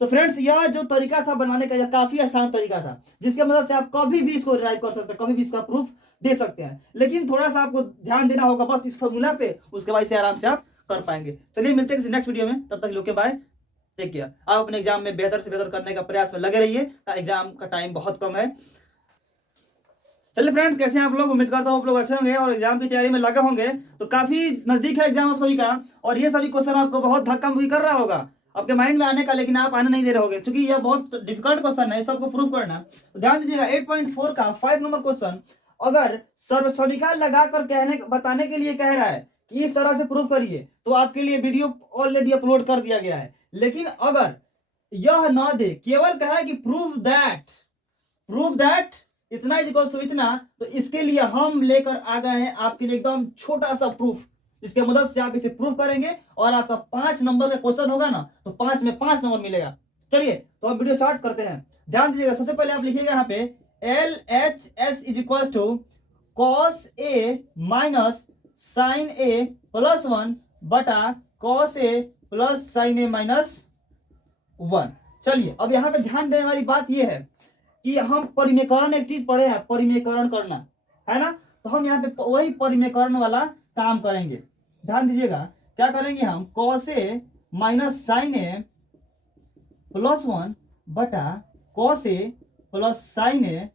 तो फ्रेंड्स यह जो तरीका था बनाने का, यह काफी आसान तरीका था, जिसके मदद से आप कभी भी इसको डिराइव कर सकते हैं, कभी भी इसका प्रूफ दे सकते हैं। लेकिन थोड़ा सा आपको ध्यान देना होगा बस इस फॉर्मूला पे, उसके बाद इसे आराम से आप कर पाएंगे। चलिए मिलते हैं किसी नेक्स्ट वीडियो में, तब तक लोग के बाय, टेक केयर। आप अपने एग्जाम में बेहतर से बेहतर करने का प्रयास में लगे रहिए, एग्जाम का टाइम बहुत कम है। चलिए फ्रेंड्स, कैसे हैं आप लोग? उम्मीद करता हूँ आप लोग अच्छे होंगे और एग्जाम की तैयारी में लगे होंगे। तो काफी नजदीक है एग्जाम आप सभी का, और ये सभी क्वेश्चन आपको बहुत धक्का मुक्की कर रहा होगा आपके माइंड में आने का, लेकिन आप आने नहीं दे रहे होगे, क्योंकि यह बहुत डिफिकल्ट क्वेश्चन है सबको प्रूव करना। तो ध्यान दीजिएगा, 8.4 का 5 नंबर क्वेश्चन अगर सर्व समीकरण लगाकर कहने बताने के लिए कह रहा है कि इस तरह से प्रूव करिए, तो आपके लिए वीडियो ऑलरेडी अपलोड कर दिया गया है। लेकिन अगर यह ना दे, केवल कहा है कि प्रूव दैट इतना इज इक्वल्स टू इतना, तो इसके लिए हम लेकर आ गए हैं आपके लिए एकदम छोटा सा प्रूफ, जिसके मदद से आप इसे प्रूव करेंगे और आपका 5 नंबर का क्वेश्चन होगा ना, तो 5 में 5 नंबर मिलेगा। चलिए तो हम वीडियो स्टार्ट करते हैं। ध्यान दीजिएगा, सबसे पहले आप लिखिएगा यहाँ पे LHS is equals to cos a minus sine a plus 1 बटा cos A plus sine a minus 1। चलिए अब यहाँ पे ध्यान देने वाली बात यह है कि हम परिमेयकरण एक चीज पढ़े हैं, परिमेयकरण करना है ना, तो हम यहाँ पे वही परिमेयकरण वाला काम करेंगे। ध्यान दीजिएगा, क्या करेंगे हम, cos a minus sine a plus 1 बटा cos A plus sine a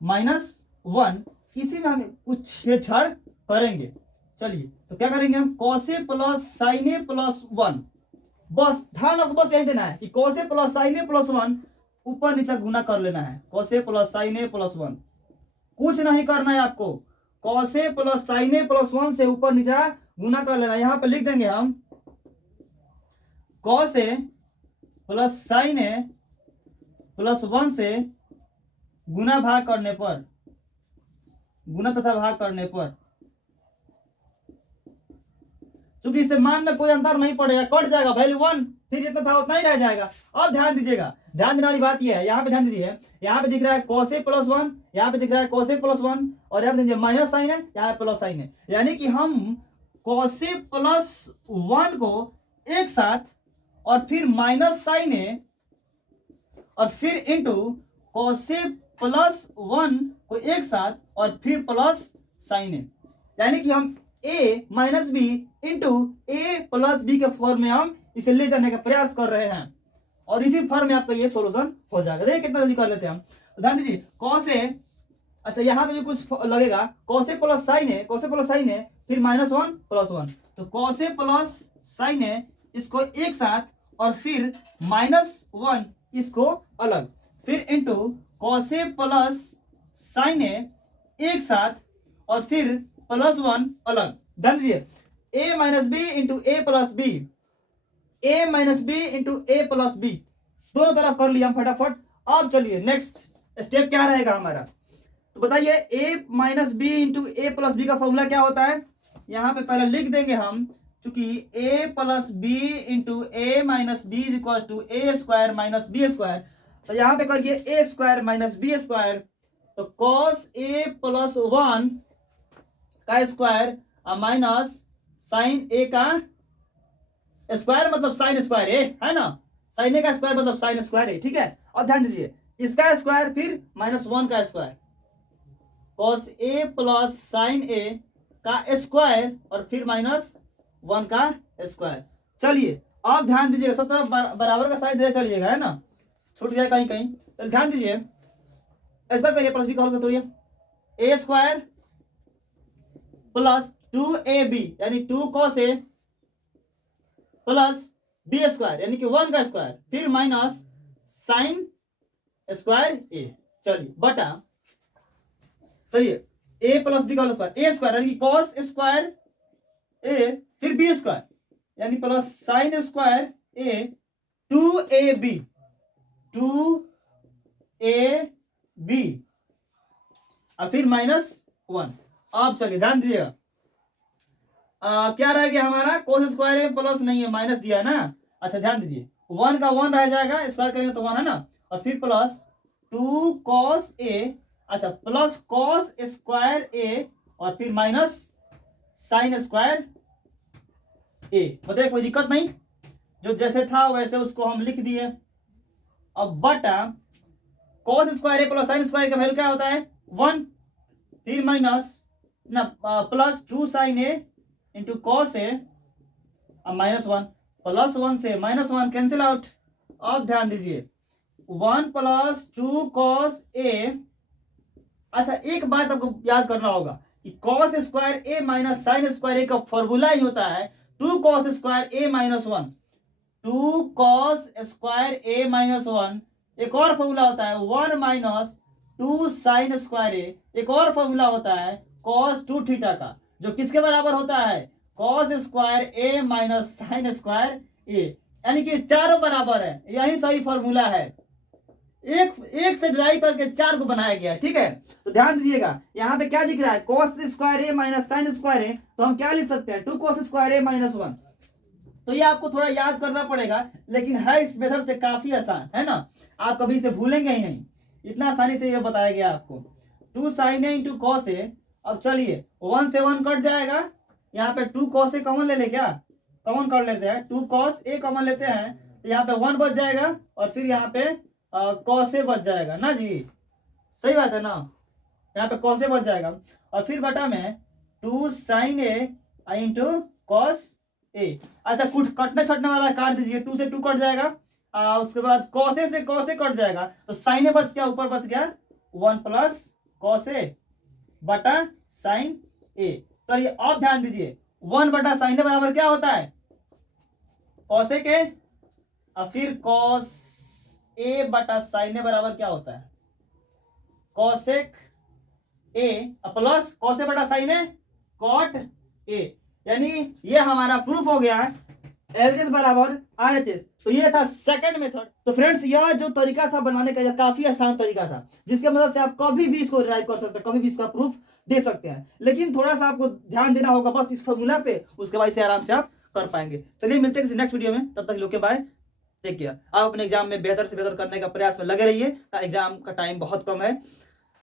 minus 1, इसी में हम कुछ छेड़छाड़ करेंगे। चलिए तो क्या करेंगे हम, cos A plus sine a plus 1, बस ध्यान आपको बस यही देना है कि cos A plus sine a plus 1 ऊपर नीचे गुना कर लेना है, cos A plus sine a plus 1, कुछ नहीं करना है आपको, cos A plus sine a plus 1 से ऊपर नीचे गुना कर लेना है। यहां पे लिख देंगे हम cos A plus sine a plus 1 से गुना भाग करने पर, गुना तथा भाग करने पर, क्योंकि इससे मान में कोई अंतर नहीं पड़ेगा, कट जाएगा वैल्यू 1, फिर जितना था उतना ही रह जाएगा। अब ध्यान दीजिएगा, ध्यान देने वाली बात यह है, यहाँ पे ध्यान दीजिए, यहाँ पे दिख रहा है cos a प्लस 1, यहाँ पे दिख रहा है cos a प्लस 1, और यहाँ पे दीजिए माइनस साइन है, यहाँ पे प्लस साइन है, यानी कि हम cos a प्लस 1 को एक साथ और फिर माइनस साइन है और फिर इंटू cos a प्लस 1 को एक साथ और फिर प्लस साइन है, यानी कि हम a minus B into A plus b के फॉर्म में हम इसे ले जाने का प्रयास कर रहे हैं, और इसी फॉर्म में आपका ये सॉल्यूशन हो जाएगा। देखिए कितना जल्दी कर लेते हैं हम। ध्यान दीजिए, cos a, अच्छा यहाँ पे भी कुछ लगेगा, cos a प्लस साइन है, cos a प्लस साइन है, फिर माइनस 1 प्लस 1, तो cos a प्लस साइन है इसको एक साथ और फिर माइनस 1 इसको अलग, फिर into cos a plus sign है एक साथ और फिर प्लस 1 अलग। ध्यान दीजिए, a minus B into A plus B, a minus B into A plus B, दोनों तरफ कर लिया हम फटाफट। अब चलिए नेक्स्ट स्टेप क्या रहेगा हमारा, तो बताइए a minus B into A plus B का फॉर्मूला क्या होता है। यहाँ पे पहले लिख देंगे हम, क्योंकि a plus B into A minus B is equal to A square minus B square, तो यहाँ पे करिए A square minus B square, तो कॉस ए प्लस 1 का स्क्वायर माइनस साइन ए का स्क्वायर, मतलब साइन स्क्वायर ए है ना, साइन ए का स्क्वायर मतलब साइन स्क्वायर ए, ठीक है। और ध्यान दीजिए, इसका स्क्वायर फिर माइनस 1 का square, cos A plus sine ए का स्क्वायर और फिर माइनस 1 का स्क्वायर। चलिए अब ध्यान दीजिएगा, सब तरफ बराबर का साइड दे चलिएगा, है ना, छूट जाए कहीं कहीं, तो ध्यान दीजिए, ऐसा करिए प्लस बी का होल तोड़िए, ए स्क्वायर प्लस 2ab यानी 2 cos a plus B square यानी कि 1 का स्क्वायर, फिर माइनस साइन स्क्वायर ए, चलिए बटा, चलिए a प्लस बी का होल स्क्वायर, ए स्क्वायर यानी कि कॉस स्क्वायर ए फिर बी स्क्वायर यानी प्लस साइन स्क्वायर ए 2ab और फिर माइनस 1। अब चलिए ध्यान दीजिएगा, क्या रह गया हमारा, कोस स्क्वायर है प्लस नहीं है, माइनस दिया है ना, अच्छा ध्यान दीजिए 1 का 1 रह जाएगा, स्क्वायर करेंगे तो 1 है ना, और फिर प्लस 2 cos a, अच्छा प्लस cos स्क्वायर a और फिर माइनस साइन स्क्वायर a। बताइए कोई दिक्कत नहीं, जो जैसे था वैसे उसको हम लिख दिए, अब बटा कॉस स्क्वायर ए प्लस साइन स्क्वायर का वैल्यू क्या होता है 1, फिर माइनस ना plus 2 sign A into cos A -1, +1 से -1 कैंसिल आउट। अब ध्यान दीजिए 1 + 2 cos ए। अच्छा एक बात आपको याद करना होगा कि कॉस स्क्वायर ए माइनस साइन स्क्वायर ए का फॉर्मूला ही होता है 2 cos स्क्वायर ए -1, 2 cos स्क्वायर ए -1। एक और फॉर्मूला होता है 1 - 2 साइन स्क्वायर ए। एक और फॉर्मूला होता है cos 2 थीटा का, जो किसके बराबर होता है cos स्क्वायर ए माइनस साइन स्क्वायर ए, यानी कि चारों बराबर है। यही सही फॉर्मूला है, एक से डिराइव करके 4 को बनाया गया है। ठीक है, तो ध्यान दीजिएगा यहाँ पे क्या दिख रहा है cos स्क्वायर ए माइनस साइन स्क्वायर ए, तो हम क्या लिख सकते हैं 2 cos स्क्वायर ए -1। तो ये आपको थोड़ा याद करना पड़ेगा, लेकिन है इस मेथड से काफी आसान है ना, आप कभी इसे भूलेंगे ही नहीं, इतना आसानी से ये बताया गया आपको। 2 sin A into cos A. अब चलिए 1 से 1 कट जाएगा, यहाँ पे 2 cos ए कॉमन ले ले, क्या कॉमन कर लेते हैं 2 cos ए कॉमन लेते हैं, तो यहाँ पे 1 बच जाएगा और फिर यहाँ पे cos ए बच जाएगा ना जी, सही बात है ना, यहाँ पे cos ए बच जाएगा और फिर बटा में 2 sin ए इंटू cos ए। अच्छा कुछ कटने छटने वाला काट दीजिए, 2 से 2 कट जाएगा, उसके बाद cos ए से cos ए कट जाएगा, तो sin ए बच गया, ऊपर बच गया 1 + cos ए बटा sin ए। तो ये अब ध्यान दीजिए 1 बटा sin ए बराबर क्या होता है cos ए के, और फिर cos ए बटा sin ए बराबर क्या होता है cosec ए प्लस cos ए बटा sin ए cot ए। यानी ये हमारा प्रूफ हो गया LHS बराबर RHS। तो ये था सेकंड मेथड। तो फ्रेंड्स यह जो तरीका था बनाने का, यह काफी आसान तरीका था, जिसके मदद से आप कभी भी इसको डिराइव कर सकते हैं, कभी भी इसका प्रूफ दे सकते हैं। लेकिन थोड़ा सा आपको ध्यान देना होगा बस इस फॉर्मूला पे, उसके बाद से आराम से आप कर पाएंगे। चलिए मिलते हैं किसी नेक्स्ट वीडियो में, तब तक लोग के बाय, टेक केयर। आप अपने एग्जाम में बेहतर से बेहतर करने का प्रयास में लगे रहिए, एग्जाम का टाइम बहुत कम है।